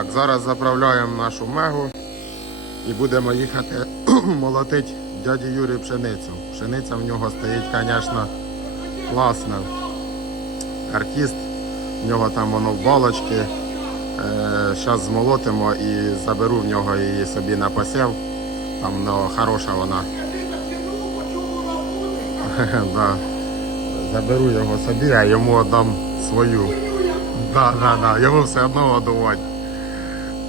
Так, зараз заправляємо нашу мегу і будемо їхати молотити дяді Юрі пшеницю. Пшениця в нього стоїть, звісно, класна. Артист, в нього там воно в балочці. Зараз змолотимо і заберу в нього її собі на посів. Там ну, хороша вона. да. Заберу його собі, а йому віддам свою. Да, да, да. Йому все одно годувати.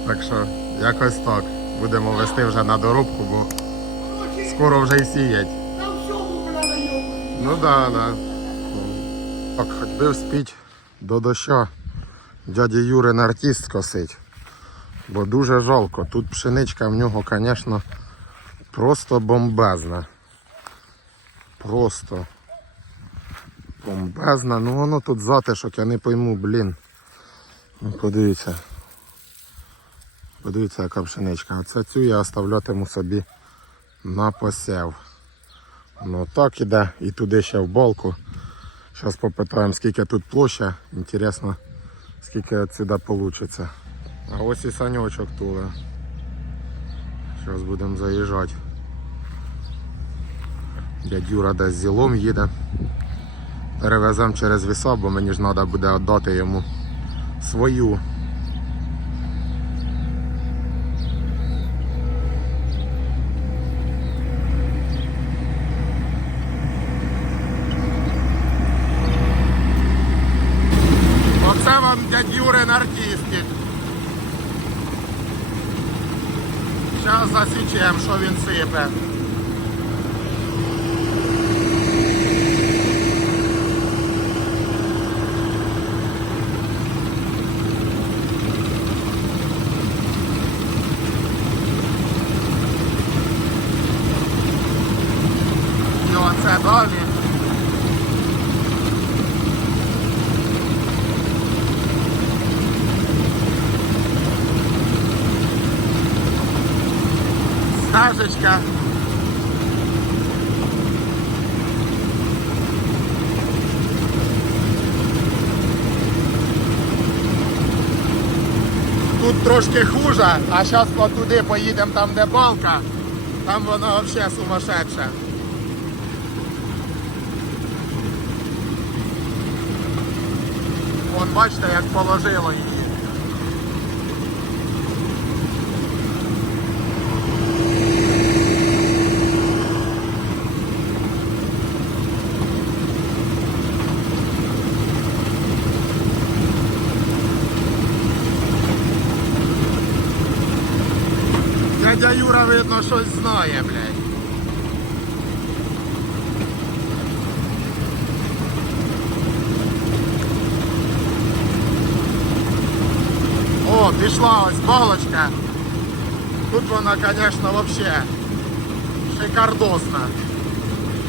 Так що якось так. Будемо вести вже на доробку, бо скоро вже й сіять. Ну да, да. Так, хоч би вспіть до доща дяді Юрин артист косить. Бо дуже жалко. Тут пшеничка в нього, звісно, просто бомбезна. Просто бомбезна. Ну воно тут затишок, я не пойму, блін. Ну, подивіться. Подивіться, яка пшеничка. Оце цю я оставлятиму собі на посів. Ну так іде і туди ще в балку. Зараз попитаємо, скільки тут площа. Інтересно, скільки відсюди вийде. А ось і санечок тули. Зараз будемо заїжджати. Дядь Юра десь зілом їде. Перевеземо через віса, бо мені ж треба буде віддати йому свою. Оце вам дядь Юрин артистик. Зараз засічемо, що він сипе. І оце далі. Стажечка. Тут трошки хуже, а зараз туди поїдемо там, де балка, там воно взагалі сумасшедше. Вон бачите, як положило її. Дядя Юра, видно, щось знає, блядь. О, пішла ось балочка. Тут вона, звісно, взагалі шикардосна.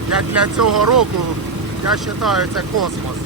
Як для цього року, я вважаю, це космос.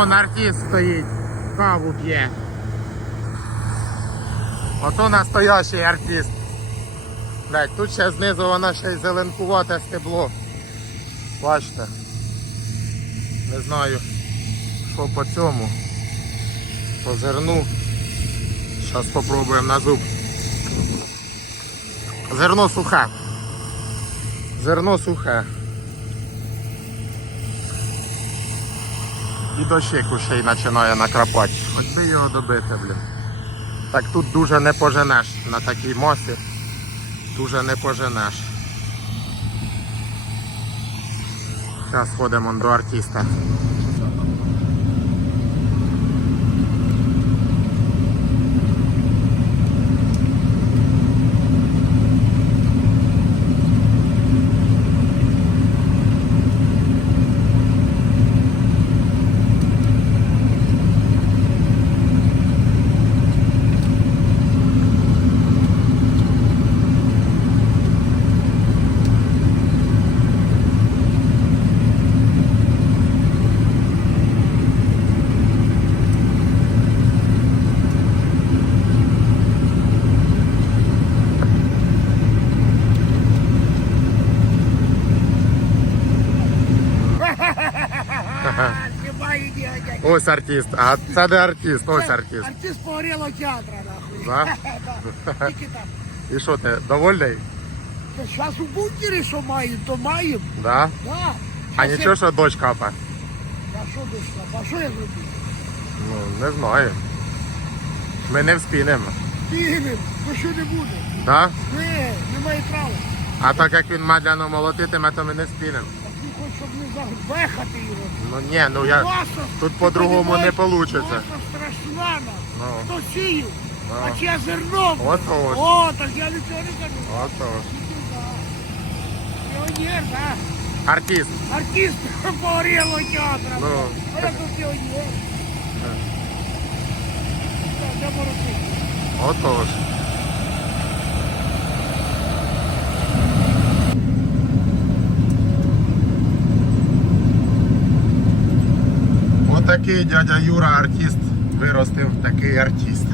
Он артист стоїть, каву п'є. Ото настоящий артист. Блять, тут ще знизу воно ще й зеленкувате стебло. Бачите. Не знаю, що по цьому. По зерну. Зараз спробуємо на зуб. Зерно сухе. Зерно сухе. І дощик ще й починає накрапати. Хоч би його добити, блін. Так тут дуже не поженеш на такій мості. Дуже не поженеш. Зараз ходимо до артиста. Знімає дядя. Ось артист. А це не артист, ось артист. Артист погорілого театра, нахуй. Да? Да. Тільки. І що ти, довольний? Зараз у бункері що маємо, то маємо. Да? Да. А Щас нічого, що дощ капе? я- А що десь А що я зробив? Ну, не знаю. Ми не вспінемо. Бігнем, то що не буде. Да? Не, немає права. А так як він медляно молотитиме, то ми не спінемо. Щоб не забехати його. Ну ні, ну я. Маса, Тут по-другому не получиться. Маса страшна. Ну. Хто сіяв? Ну. А чи я зерно? Отож. О, так я нічого не кажу. Отож. Піонер, да. Артист. Артист погорілого театра. Ну. А я тут піонер. Так, де морози? Отож. Отакий дядя Юра артист виростив такий артист.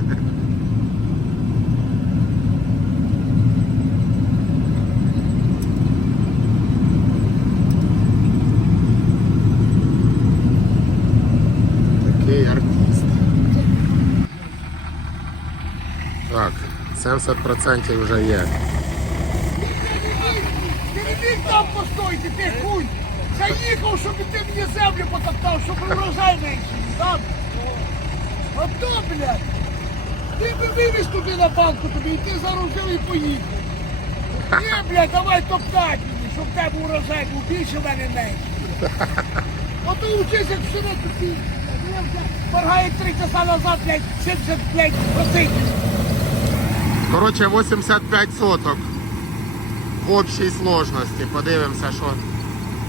Такий артист. Так, 70% вже є. Міг там постойти, ти хуй! Заїхав, щоб ти мені землю потоптав, щоб урожай менший, там. Ото, блядь! Ти би вивіз туди на банку тобі, і ти заружив і поїхав. Ні, блядь, давай топтати мені, щоб в тебе урожай був більше, в мене менше. Ото учись, як все тобі. Моргає три часа назад, блядь, 70, блядь, проситись. Коротше, 85 соток в общій сложності. Подивимося, що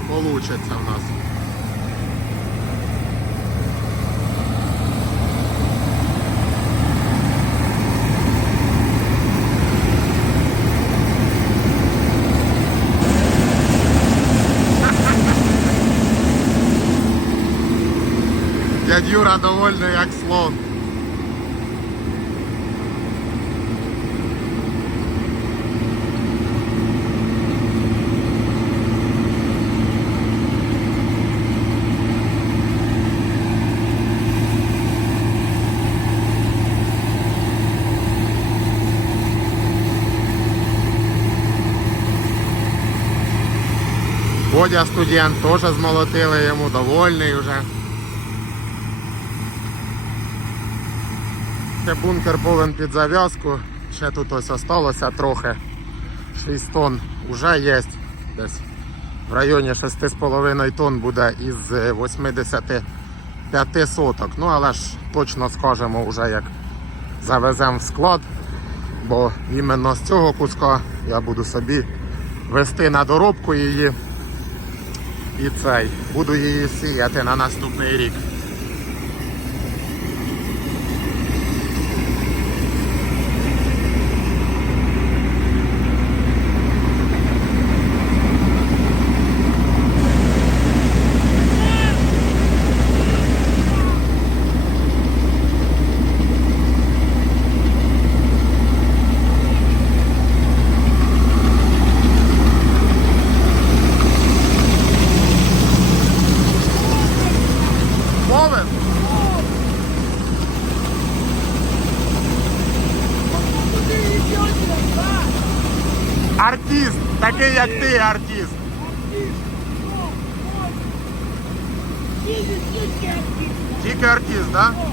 вийде в нас. Дядь Юра довольний як слон. Водя студент теж змолотили йому, довольний вже. Ще бункер повен під зав'язку. Ще тут ось осталося трохи. 6 тонн вже є. Десь в районі 6,5 тонн буде із е, 85 соток. Ну але ж точно скажемо вже як завеземо в склад. Бо іменно з цього куска я буду собі вести на доробку її. І цей. Буду її сіяти на наступний рік. Артист, такий як ти, артист. Тільки артист, так? Да?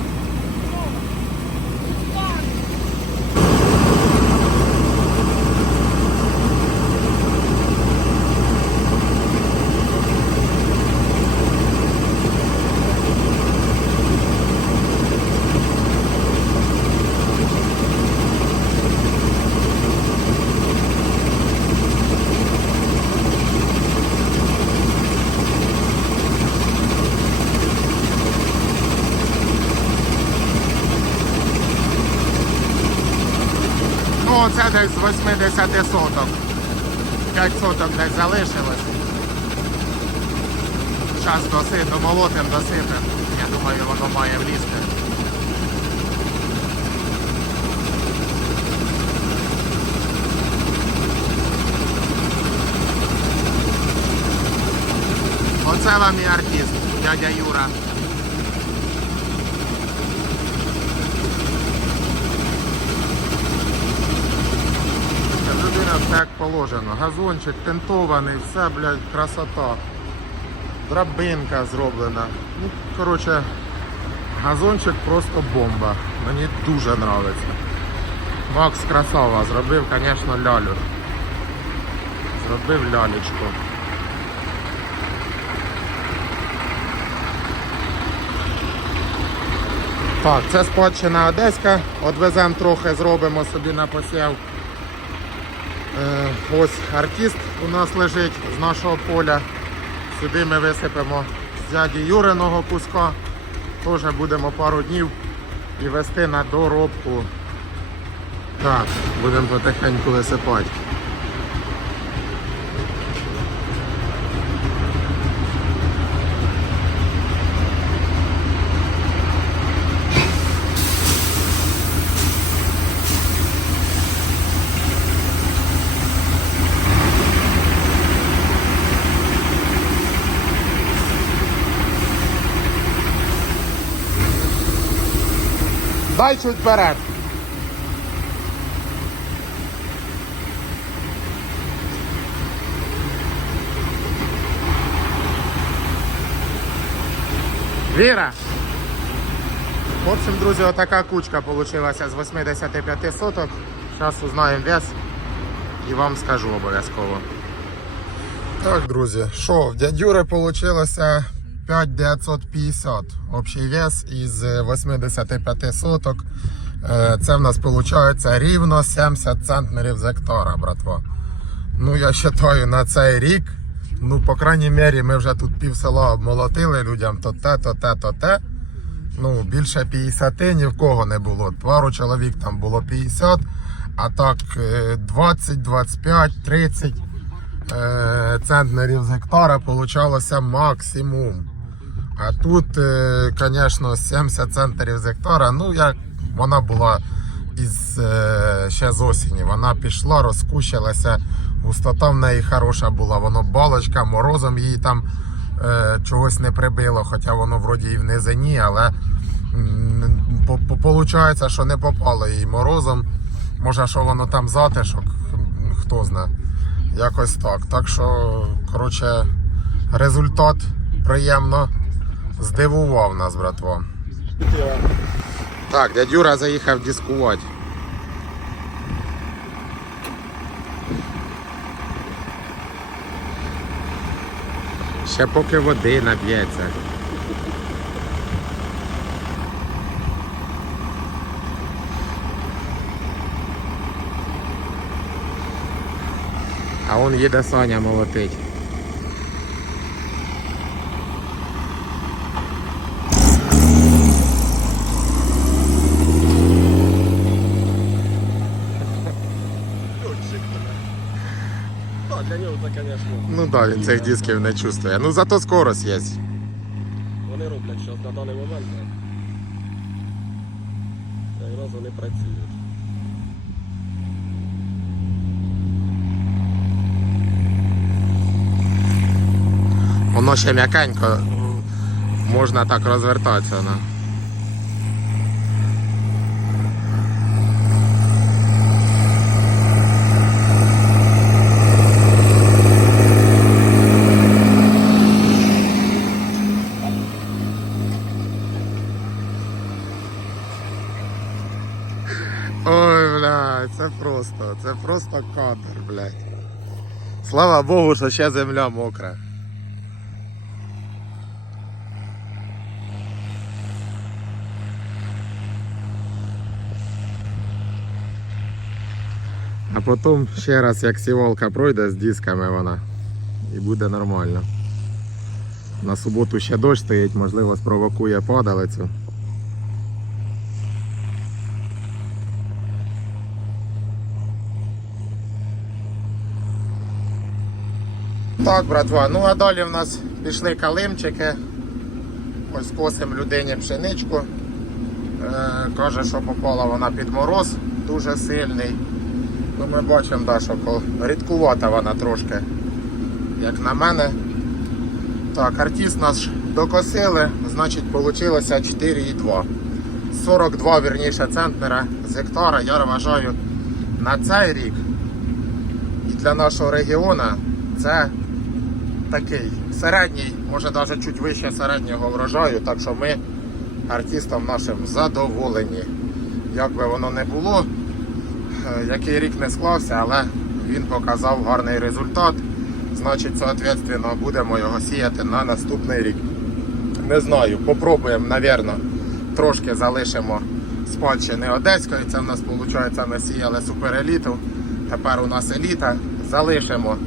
Ну, це десь з 80 соток. 5 соток десь залишилось. Час доси, домолотим, досипем. Я думаю, воно має влізти. Оце вам і артист, дядя Юра. Все як положено. Газончик тентований, все, блядь, красота. Драбинка зроблена. Ну, коротше, газончик просто бомба. Мені дуже подобається. Макс красава, зробив, звісно, лялю. Зробив лялечку. Так, це спадщина Одеська. Одвеземо трохи, зробимо собі на посів. Е, Ось артист у нас лежить з нашого поля. Сюди ми висипемо з дяді Юриного куска. Теж будемо пару днів і вести на доробку. Так, будемо потихеньку висипати. Дай чуть вперед. Віра. В общем, друзі, отака кучка получилася з 85 соток. Зараз узнаємо вес і вам скажу обов'язково. Так, друзі, що, в дядюри вийшло 5950 общий вес із 85 соток. Е, Це в нас виходить рівно 70 центнерів з гектара, братва. Ну, я вважаю, на цей рік, ну, по крайній мірі, ми вже тут пів села обмолотили людям то те, то те, то те. Ну, більше 50 ні в кого не було. Пару чоловік там було 50, а так е, 20, 25, 30 е, центнерів з гектара получалося максимум. А тут, звісно, 70 центнерів з гектара, ну як вона була із, е, ще з осені. Вона пішла, розкущилася, густота в неї хороша була, воно балочка, морозом її там е, чогось не прибило, хоча воно вроді і в низині, але получається, що не попало їй морозом. Може, що воно там затишок, хто знає. Якось так. Так що, коротше, результат приємно здивував нас, братва. Так, дядь Юра заїхав дискувати. Ще поки води наб'ється. А он їде Саня молотить. Ну, для нього це, звісно, Ну так, він цих дисків не чувствує. Ну зато скорость є. вони роблять зараз на даний момент. Якраз вони працюють. Воно ще м'якенько, можна так розвертатися. Ну. кадр, блядь. Слава Богу, що ще земля мокра. А потім ще раз, як сівалка пройде з дисками вона, і буде нормально. На суботу ще дощ стоїть, можливо, спровокує падалицю. Так, братва, ну а далі в нас пішли калимчики. Ось косим людині пшеничку. Е, каже, що попала вона під мороз дуже сильний. Ну, ми бачимо, да, що рідкувата вона трошки, як на мене. Так, артист нас докосили, значить вийшло 4,2. 42 вірніше центнера з гектара, я вважаю, на цей рік і для нашого регіону це такий середній, може навіть чуть вище середнього врожаю, так що ми артистам нашим задоволені. Як би воно не було, е, який рік не склався, але він показав гарний результат. Значить, соответственно, будемо його сіяти на наступний рік. Не знаю, попробуємо, напевно, трошки залишимо спадщини Одеської. Це в нас виходить, ми сіяли супереліту. Тепер у нас еліта. Залишимо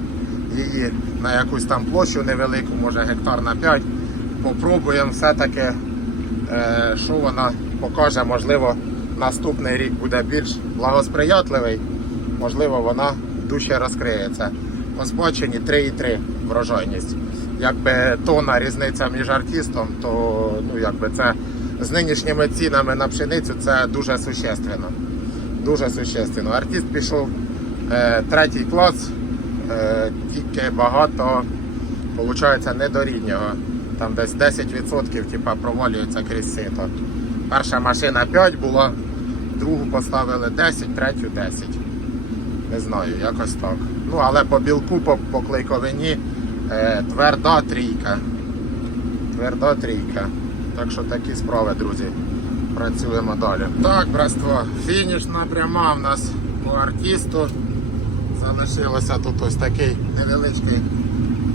її на якусь там площу невелику, може гектар на 5. Попробуємо все-таки, е, що вона покаже. Можливо, наступний рік буде більш благосприятливий. Можливо, вона дужче розкриється. По спадщині 3,3 врожайність. Якби тонна різниця між артистом, то ну, якби це з нинішніми цінами на пшеницю це дуже существенно. Дуже существенно. Артист пішов е, третій клас, тільки багато, виходить, недоріднього. Там десь 10% типа, провалюється крізь сито. Перша машина 5 була, другу поставили 10, третю 10. Не знаю, якось так. Ну, але по білку, по, по клейковині е, тверда трійка. Тверда трійка. Так що такі справи, друзі. Працюємо далі. Так, братство, фінішна пряма в нас по артисту. Залишилося тут ось такий невеличкий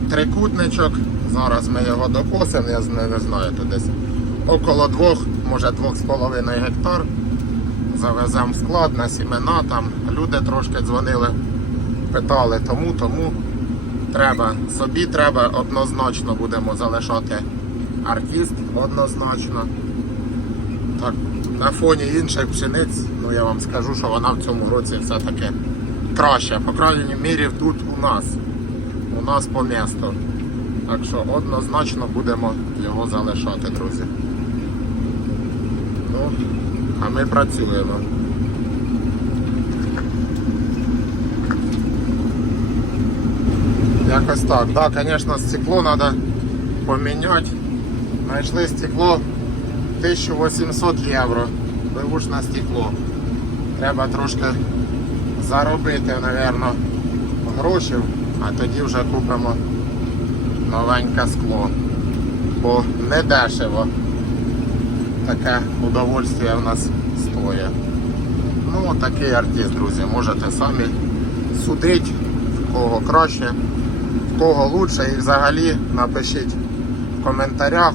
трикутничок. Зараз ми його докосимо, я не, знаю, тут десь около двох, може двох з половиною гектар. Завеземо склад на сімена, там люди трошки дзвонили, питали тому, тому треба, собі треба однозначно будемо залишати артист однозначно. Так, на фоні інших пшениць, ну я вам скажу, що вона в цьому році все-таки краща. По крайній мірі тут у нас. У нас по місту. Так що однозначно будемо його залишати, друзі. Ну, а ми працюємо. Якось так. Да, звісно, стекло треба поміняти. Знайшли стекло 1800 євро. Бивушне стекло. Треба трошки заробити, мабуть, грошей, а тоді вже купимо новеньке скло. Бо не дешево таке удовольствие в нас стоїть. Ну, такий артист, друзі. Можете самі судити, в кого краще, в кого лучше. І взагалі напишіть в коментарях,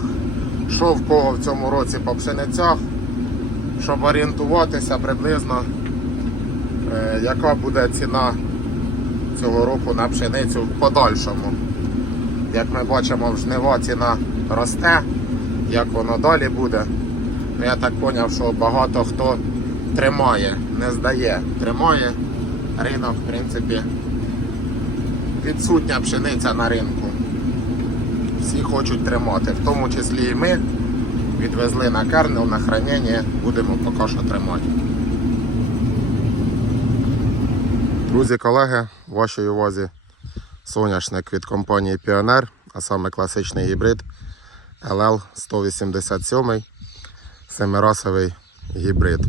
що в кого в цьому році по пшеницях, щоб орієнтуватися приблизно, яка буде ціна цього року на пшеницю в подальшому. Як ми бачимо, в жнива ціна росте, як воно далі буде. Ну, Я так зрозумів, що багато хто тримає, не здає, тримає ринок, в принципі, відсутня пшениця на ринку. Всі хочуть тримати, в тому числі і ми відвезли на кернел, на хранення, будемо поки що тримати. Друзі, колеги, в вашій увазі соняшник від компанії Піонер, а саме класичний гібрид LL 187 семирасовий гібрид.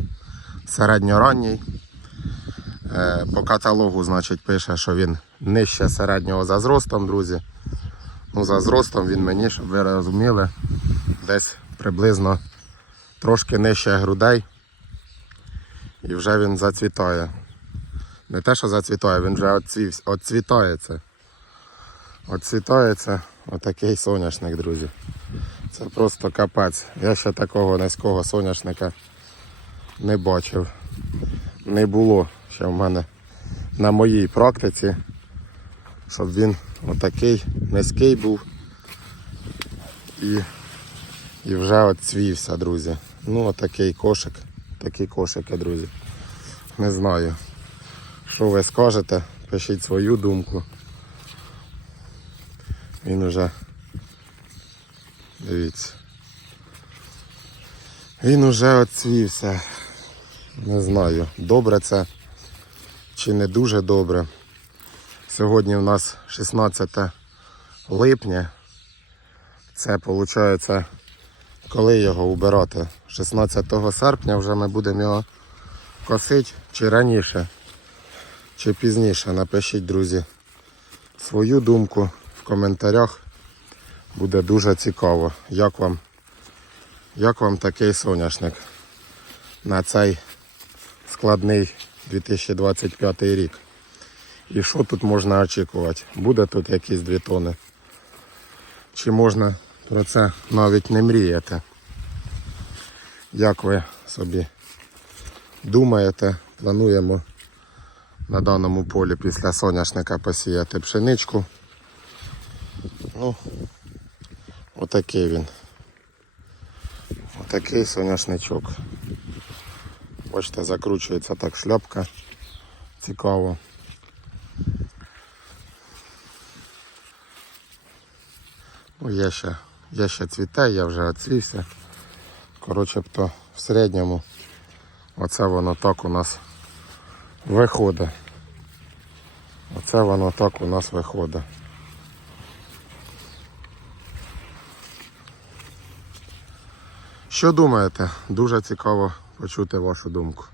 Середньоранній. Е, По каталогу, значить, пише, що він нижче середнього за зростом, друзі. Ну, за зростом він мені, щоб ви розуміли, десь приблизно трошки нижче грудей. І вже він зацвітає. Не те, що зацвітає, він вже отцвів- отцвітається. Отцвітається отакий соняшник, друзі. Це просто капець. Я ще такого низького соняшника не бачив. Не було ще в мене на моїй практиці, щоб він отакий низький був і, і вже отцвівся, друзі. Ну, отакий кошик. Такі кошики, друзі. Не знаю. Що ви скажете? Пишіть свою думку. Він уже. Дивіться. Він уже отцвівся. Не знаю, добре це чи не дуже добре. Сьогодні в нас 16 липня. Це виходить, коли його убирати? 16 серпня вже ми будемо його косити чи раніше, чи пізніше. Напишіть, друзі, свою думку в коментарях. Буде дуже цікаво, як вам, як вам такий соняшник на цей складний 2025 рік. І що тут можна очікувати? Буде тут якісь дві тони? Чи можна про це навіть не мріяти? Як ви собі думаєте, плануємо на даному полі після соняшника посіяти пшеничку. Ну, отакий він. Отакий соняшничок. Бачите, закручується так шляпка. Цікаво. Ну, є ще, є ще цвіте, я вже оцвівся. Коротше, то в середньому оце воно так у нас виходить. Оце воно так у нас виходить. Що думаєте? Дуже цікаво почути вашу думку.